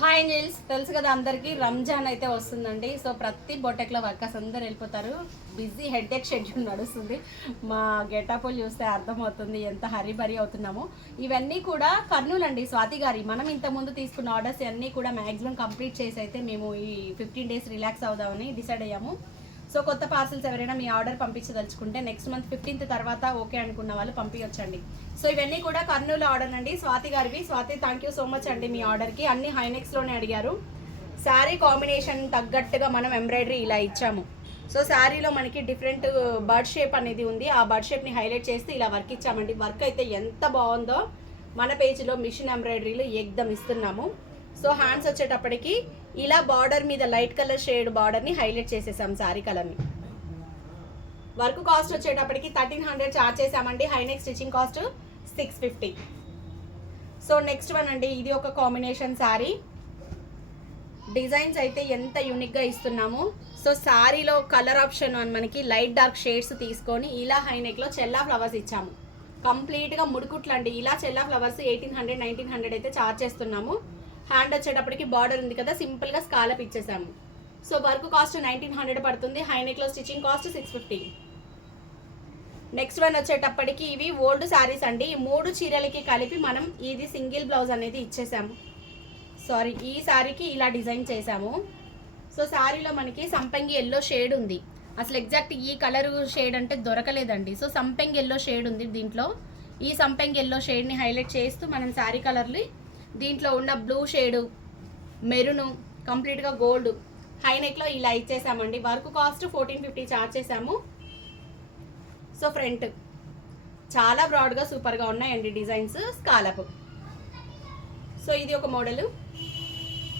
Hi angels, తెలుసు కదా అందరికీ రంజాన్ అయితే వస్తుందండి. సో ప్రతి బొటెక్లో వర్కర్స్ అందరు వెళ్ళిపోతారు. బిజీ హెడ్ఏక్ షెడ్యూల్ నడుస్తుంది. మా గెటప్లు చూస్తే అర్థమవుతుంది ఎంత హరిబరి అవుతున్నామో. ఇవన్నీ కూడా కర్నూలు అండి, స్వాతి గారి. మనం ఇంతకుముందు తీసుకున్న ఆర్డర్స్ అన్నీ కూడా మ్యాక్సిమం కంప్లీట్ చేసి అయితే మేము ఈ 15 days రిలాక్స్ అవుదామని డిసైడ్ అయ్యాము. సో కొత్త పార్సల్స్ ఎవరైనా మీ ఆర్డర్ పంపించదలుచుకుంటే నెక్స్ట్ మంత్ 15th తర్వాత ఓకే అనుకున్న వాళ్ళు పంపించండి. సో ఇవన్నీ కూడా కర్నూలు ఆర్డర్ అండి, స్వాతి గారివి. Swathi, thank you so much అండి మీ ఆర్డర్కి. అన్ని హైనెక్స్లోనే అడిగారు. శారీ కాంబినేషన్ తగ్గట్టుగా మనం ఎంబ్రాయిడరీ ఇలా ఇచ్చాము. సో శారీలో మనకి డిఫరెంట్ బర్డ్ షేప్ అనేది ఉంది. ఆ బర్డ్ షేప్ని హైలైట్ చేస్తూ ఇలా వర్క్ ఇచ్చామండి. వర్క్ అయితే ఎంత బాగుందో. మన పేజ్లో మిషన్ ఎంబ్రాయిడరీలు ఎగ్దమ్ ఇస్తున్నాము. సో హ్యాండ్స్ వచ్చేటప్పటికి ఇలా బార్డర్ మీద లైట్ కలర్ షేడ్ బార్డర్ని హైలైట్ చేసేసాం శారీ కలర్ని. వర్క్ కాస్ట్ వచ్చేటప్పటికి 1300 చార్జ్ చేసామండి. High neck stitching cost 650. So next one అండి, ఇది ఒక కాంబినేషన్ శారీ. డిజైన్స్ అయితే ఎంత యూనిక్గా ఇస్తున్నాము. సో శారీలో కలర్ ఆప్షన్ మనకి లైట్ డార్క్ షేడ్స్ తీసుకొని ఇలా హైనెక్లో చెల్లా ఫ్లవర్స్ ఇచ్చాము. కంప్లీట్గా ముడుకుట్లు అండి. ఇలా చెల్లా ఫ్లవర్స్ 1800 1900 అయితే చార్జ్ చేస్తున్నాము. హ్యాండ్ వచ్చేటప్పటికి బార్డర్ ఉంది కదా, సింపుల్గా స్కాలప్ ఇచ్చేసాము. సో వర్క్ కాస్ట్ 1900 పడుతుంది. హైనెక్లో స్టిచ్చింగ్ కాస్ట్ 650. నెక్స్ట్ వన్ వచ్చేటప్పటికి ఇవి ఓల్డ్ శారీస్ అండి. ఈ 3 చీరలకి కలిపి మనం ఇది సింగిల్ బ్లౌజ్ అనేది ఇచ్చేసాము. సారీ, ఈ శారీకి ఇలా డిజైన్ చేసాము. సో శారీలో మనకి సంపంగి ఎల్లో షేడ్ ఉంది. అసలు ఎగ్జాక్ట్ ఈ కలర్ షేడ్ అంటే దొరకలేదండి. సో సంపంగి ఎల్లో షేడ్ ఉంది దీంట్లో. ఈ సంపంగి ఎల్లో షేడ్ని హైలైట్ చేస్తూ మనం శారీ కలర్ని దీంట్లో ఉన్న బ్లూ షేడు, మెరూను, కంప్లీట్గా గోల్డ్ హైనెక్లో ఇలా ఇచ్చేసామండి. వర్క్ కాస్ట్ 1450 చార్జ్ చేసాము. సో ఫ్రంట్ చాలా బ్రాడ్గా సూపర్గా ఉన్నాయండి డిజైన్స్, స్కాలప్. సో ఇది ఒక మోడలు.